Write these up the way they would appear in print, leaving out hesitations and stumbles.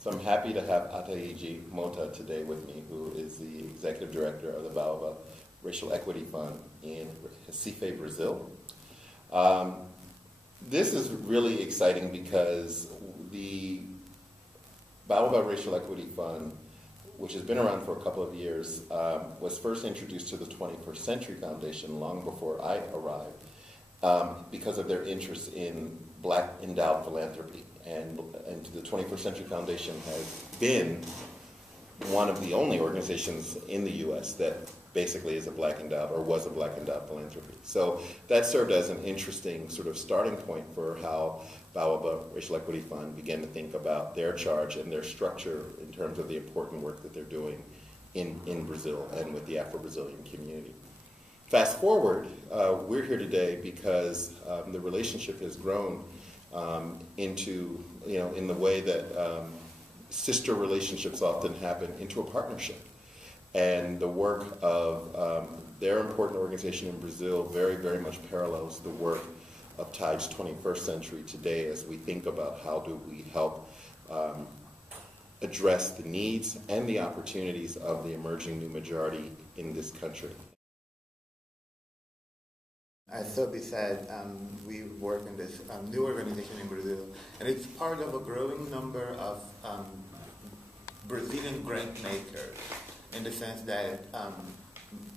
So I'm happy to have Athayde Motta today with me, who is the Executive Director of the Baoba Racial Equity Fund in Recife, Brazil. This is really exciting because the Baoba Racial Equity Fund, which has been around for a couple of years, was first introduced to the 21st Century Foundation long before I arrived because of their interest in Black endowed philanthropy. And the 21st Century Foundation has been one of the only organizations in the U.S. that basically is a Black endowed or was a Black endowed philanthropy. So that served as an interesting sort of starting point for how Baoba Racial Equity Fund began to think about their charge and their structure in terms of the important work that they're doing in Brazil and with the Afro-Brazilian community. Fast forward, we're here today because the relationship has grown into, in the way that sister relationships often happen, into a partnership. And the work of their important organization in Brazil very, very much parallels the work of Athayde's 21st Century today as we think about how do we help address the needs and the opportunities of the emerging new majority in this country. As Toby said, we work in this new organization in Brazil, and it's part of a growing number of Brazilian grant makers, in the sense that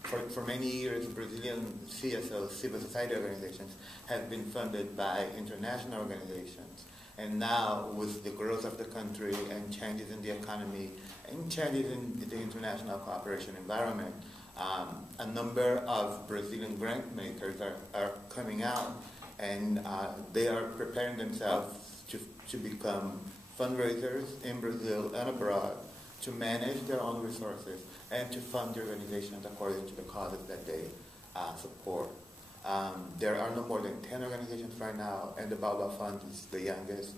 for many years, Brazilian CSOs, civil society organizations, have been funded by international organizations. And now, with the growth of the country and changes in the economy and changes in the international cooperation environment, a number of Brazilian grant makers are coming out, and they are preparing themselves to become fundraisers in Brazil and abroad, to manage their own resources, and to fund the organizations according to the causes that they support. There are no more than 10 organizations right now, and the Baoba Fund is the youngest,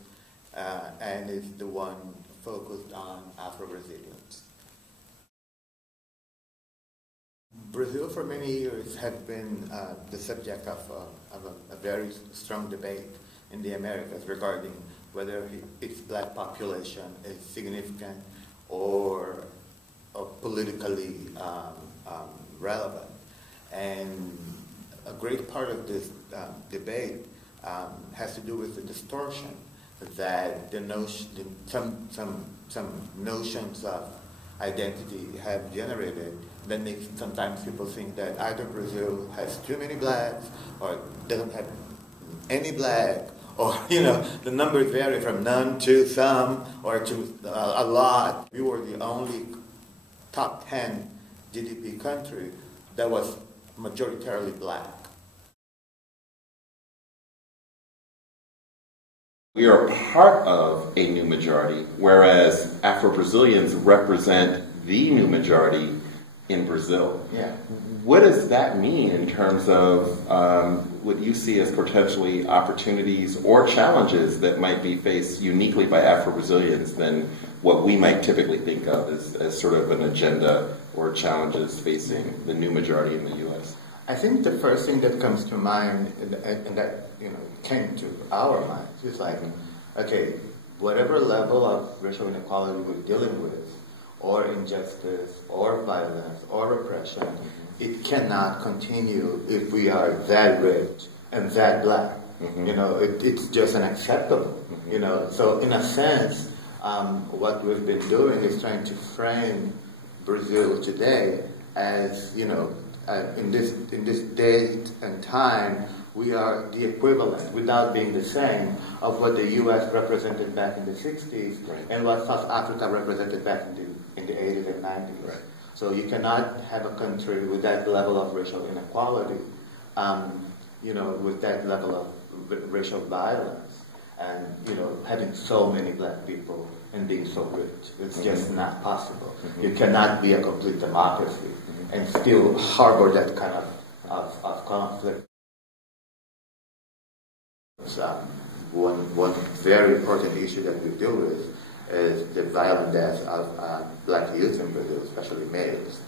and is the one focused on Afro-Brazilians. Brazil, for many years, has been the subject of a very strong debate in the Americas regarding whether its Black population is significant or politically relevant. And a great part of this debate has to do with the distortion that some notions of identity have generated that makes sometimes people think that either Brazil has too many blacks or doesn't have any black, or the numbers vary from none to some or to a lot. We were the only top 10 GDP country that was majoritarily black. We are part of a new majority, whereas Afro-Brazilians represent the new majority in Brazil. Yeah. What does that mean in terms of what you see as potentially opportunities or challenges that might be faced uniquely by Afro-Brazilians than what we might typically think of as sort of an agenda or challenges facing the new majority in the U.S.? I think the first thing that comes to mind, and that came to our minds, is like, okay, whatever level of racial inequality we're dealing with, or injustice, or violence, or repression, it cannot continue if we are that rich and that black. It's just unacceptable. So in a sense, what we've been doing is trying to frame Brazil today as, in this date and time, we are the equivalent, without being the same, of what the U.S. represented back in the 60s, right, and what South Africa represented back in the 80s and 90s. Right. So you cannot have a country with that level of racial inequality, with that level of racial violence, and having so many black people and being so rich. It's just not possible. You cannot be a complete democracy and still harbor that kind of conflict. One very important issue that we deal with is the violent deaths of black youth in Brazil, especially males.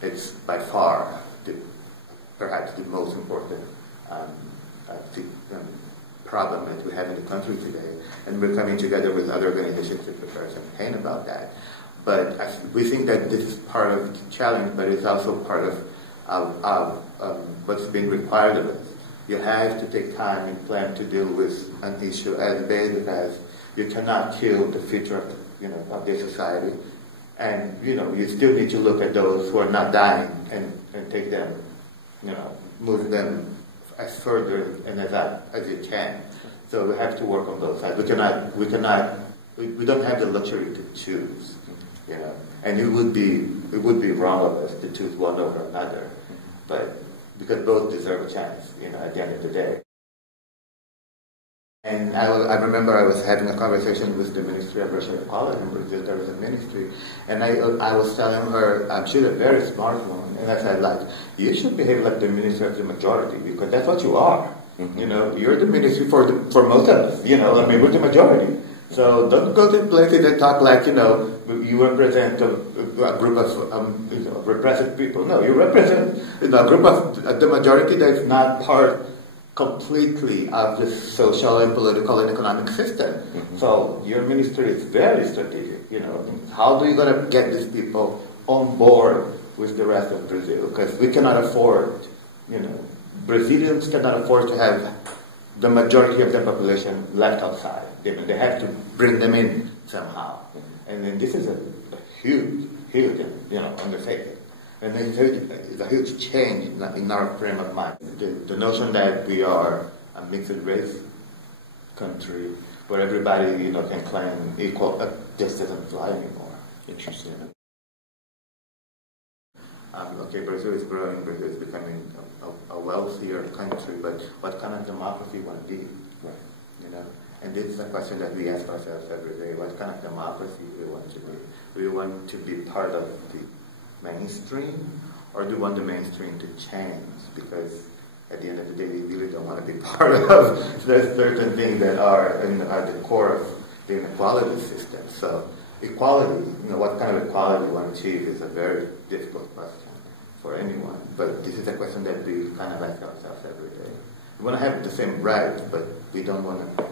It's by far perhaps the most important problem that we have in the country today. And we're coming together with other organizations to prepare a campaign about that. But we think that this is part of the challenge, but it's also part of what's been required of us. You have to take time and plan to deal with an issue as basic as you cannot kill the future of of this society, and you still need to look at those who are not dying and take them, move them as further and as you can. So we have to work on both sides. We don't have the luxury to choose, and it would be wrong of us to choose one over another, but because both deserve a chance, at the end of the day. And I remember I was having a conversation with the Ministry of Racial Equality in Brazil. There was a ministry, and I was telling her, she's a very smart woman, and I said, you should behave like the ministry of the majority, because that's what you are. Mm-hmm. You're the ministry for most of us. We're the majority. So don't go to places that talk like, you represent a group of repressive people. No, you represent a group of the majority that's not part completely of the social and political and economic system. Mm-hmm. So your ministry is very strategic. How are you going to get these people on board with the rest of Brazil? Because we cannot afford, Brazilians cannot afford to have the majority of the population left outside. They have to bring them in somehow. Mm-hmm. And then this is a huge, undertaking. And it's a huge change in our frame of mind. The notion that we are a mixed race country where everybody, can claim equal, just doesn't fly anymore. Interesting. Brazil is growing, Brazil is becoming a wealthier country, but what kind of democracy we want to be? Right. And this is a question that we ask ourselves every day. What kind of democracy we want to be? Do we want to be part of the mainstream, or do we want the mainstream to change? Because at the end of the day, we really don't want to be part of certain things that are at the core of the inequality system. So equality, what kind of equality we want to achieve is a very difficult question for anyone. But this is a question that we kind of ask ourselves every day. We want to have the same rights, but we don't want to,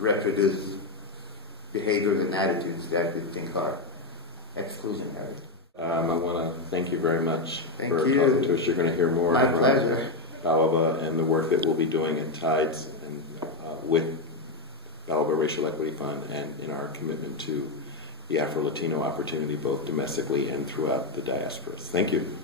reproduce behaviors and attitudes that we think are exclusionary. I want to thank you very much for talking to us. You're going to hear more My from pleasure. Baoba and the work that we'll be doing at Tides and with Baoba Racial Equity Fund, and in our commitment to the Afro-Latino opportunity both domestically and throughout the diasporas. Thank you.